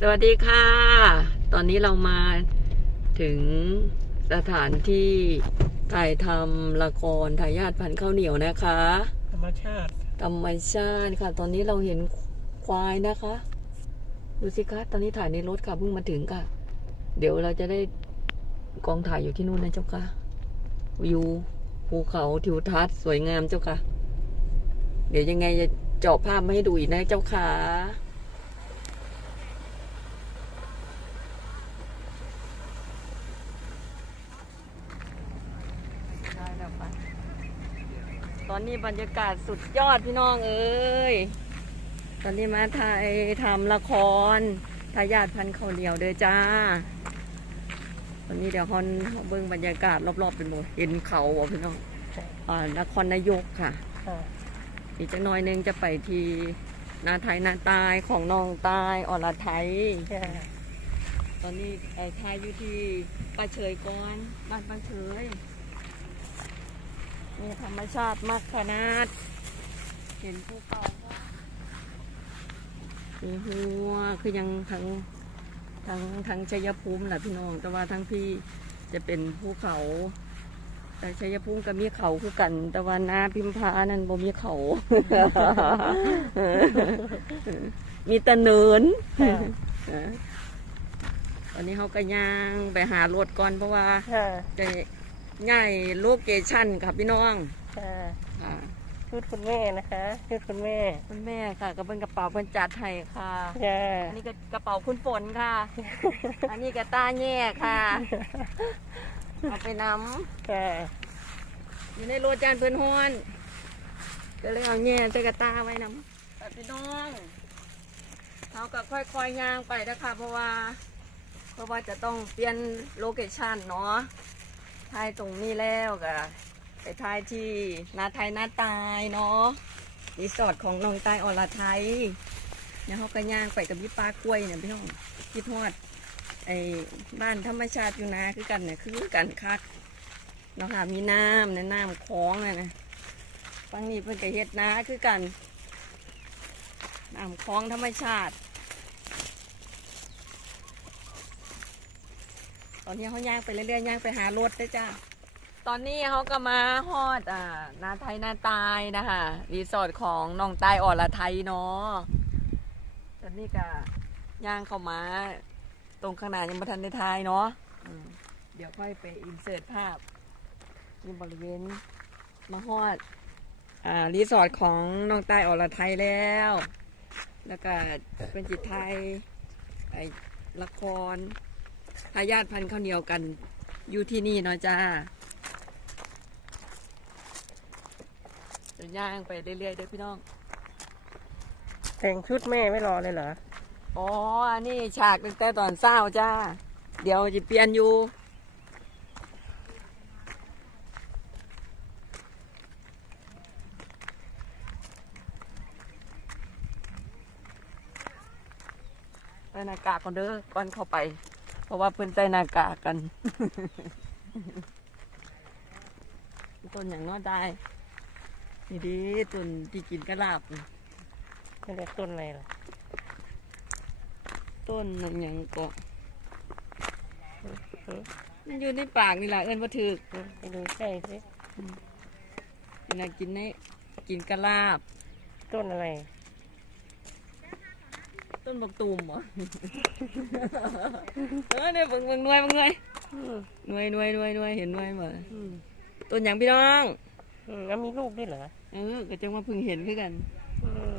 สวัสดีค่ะ ตอนนี้เรามาถึงสถานที่ถ่ายทำละครทายาทพันธุ์ข้าวเหนียวนะคะ ธรรมชาติ ธรรมชาติค่ะ ตอนนี้เราเห็นควายนะคะ ดูสิคะ ตอนนี้ถ่ายในรถค่ะเพิ่งมาถึงค่ะ เดี๋ยวเราจะได้กองถ่ายอยู่ที่นู่นนะเจ้าค่ะ วิวภูเขาทิวทัศน์สวยงามเจ้าค่ะ เดี๋ยวยังไงจะเจาะภาพมาให้ดูอีกนะเจ้าค่ะ ได้แล้วปะตอนนี้บรรยากาศสุดยอดพี่น้องเอ้ย ตอนนี้มาถ่ายทำละครทายาทพันธุ์ข้าวเหนียวเด้อจ้าวันนี้เดี๋ยวฮอนเบิ่งบรรยากาศรอบๆเป็นหมดเห็นเขาบ่พี่น้องอ่านครนายกค่ะค่ะอีกจะน้อยหนึงจะไปที่นาไทยนาตายของน้องตายอรไทยค่ะตอนนี้ไอ้ทายอยู่ที่ป้าเฉยก่อนบ้านป้าเฉย มีธรรมชาติมากขนาด เห็นภูเขามีหัวคือยังทั้งทั้งทั้งชัยภูมิแหละพี่น้อง แต่ว่าทั้งพี่จะเป็นภูเขา แต่ชัยภูมิก็มีเขาคือกัน แต่ว่าหน้าพิมพานั่นบ่มีเขา มีแต่เนินค่ะตอนนี้เขาก็ย่างไปหารถก่อนเพราะว่าค่ะจะ ง่ายโลเคชั่นค่ะพี่น้องค่ะค่ะชุดคุณแม่นะคะชุดคุณแม่คุณแม่ค่ะก็เป็นกระเป๋าเพิ่นจัดให้ค่ะค่ะอันนี้ก็กระเป๋าคุณฝนค่ะ อันนี้ก็ตาแย่ค่ะเอาไปน้ค่ะำอยู่ในรถจานเพิ่นฮ้อนก็เลยเอาแย่ใส่กระตาไว้น้ำแต่พี่น้องเขาก็ค่อยๆย่างไปนะคะเพราะว่า เพราะว่าจะต้องเปลี่ยนโลเคชั่นเนาะ ถ่ายตรงนี้แล้วก็ไปถ่ายที่นาไทยนาตายเนาะรีสอร์ทของน้องตายอรไทยเนี่ยเขาก็ย่างไปกับพี่ป้ากล้วยเนี่ยพี่น้องพี่ทอดไอ้บ้านธรรมชาติอยู่นะคือกันเนี่ยคือกันคักเนาะค่ะมีน้ำในน้ำคลองนะนะฟังนี้เพิ่นก็เฮ็ดนาคือกันน้ำคลองธรรมชาติ ตอนนี้เขาย่างไปเรื่อยๆย่างไปหารถด้จ้าตอนนี้เขาก็มาฮอดอ่านาไทยนาตายนะคะรีสอร์ทของน้องตายอ่อนละไทยเนาะตอนนี้ก็ย่างเข้ามาตรงข้างหน้ายังไม่ทันได้ทายเนาะเดี๋ยวค่อยไปอินเสิร์ตภาพนี่บริเวณมาฮอดอ่ารีสอร์ทของน้องตายอ่อนละไทยแล้ว แล้วก็เป็นจิตไทยไอละครายาทพันธุ์ข้าวเหนียวกัน อยู่ที่นี่เนาะจ้าจะย่างไปเรื่อยๆเด้อพี่น้อง แต่งชุดแม่ไม่รอเลยเหรอ อ๋อ อันนี้ฉากตั้งแต่ตอนเศร้าจ้า เดี๋ยวจะเปลี่ยนอยู่ใส่หน้ากากก่อนเด้อก่อนเข้าไป เพราะว่าเพิ่นใส่หน้ากากกัน ต้นอย่างน้อได้ นี่ดีต้นที่กินกระลาบนี่ไม่เรียกต้นอะไรล่ะ ต้นนั่นหยังก็อืมมันอยู่ในปากนี่แหละเอิ้นว่าถืออืมไปดูใกล้สิกินน่ะกินในกินกระลาบ ต้นอะไร ต้นบักตูมเหรอเออเนี่ยเบิ่งเบิ่งหน่วยเบิ่งหน่วยอืมหน่วยหน่วยหน่วยหน่วยเห็นหน่วยบ่อืมต้นหยังพี่น้อง อืมแล้วมีลูกด้วยเหรอ เออก็จังว่าเพิ่งเห็นคือกัน อืม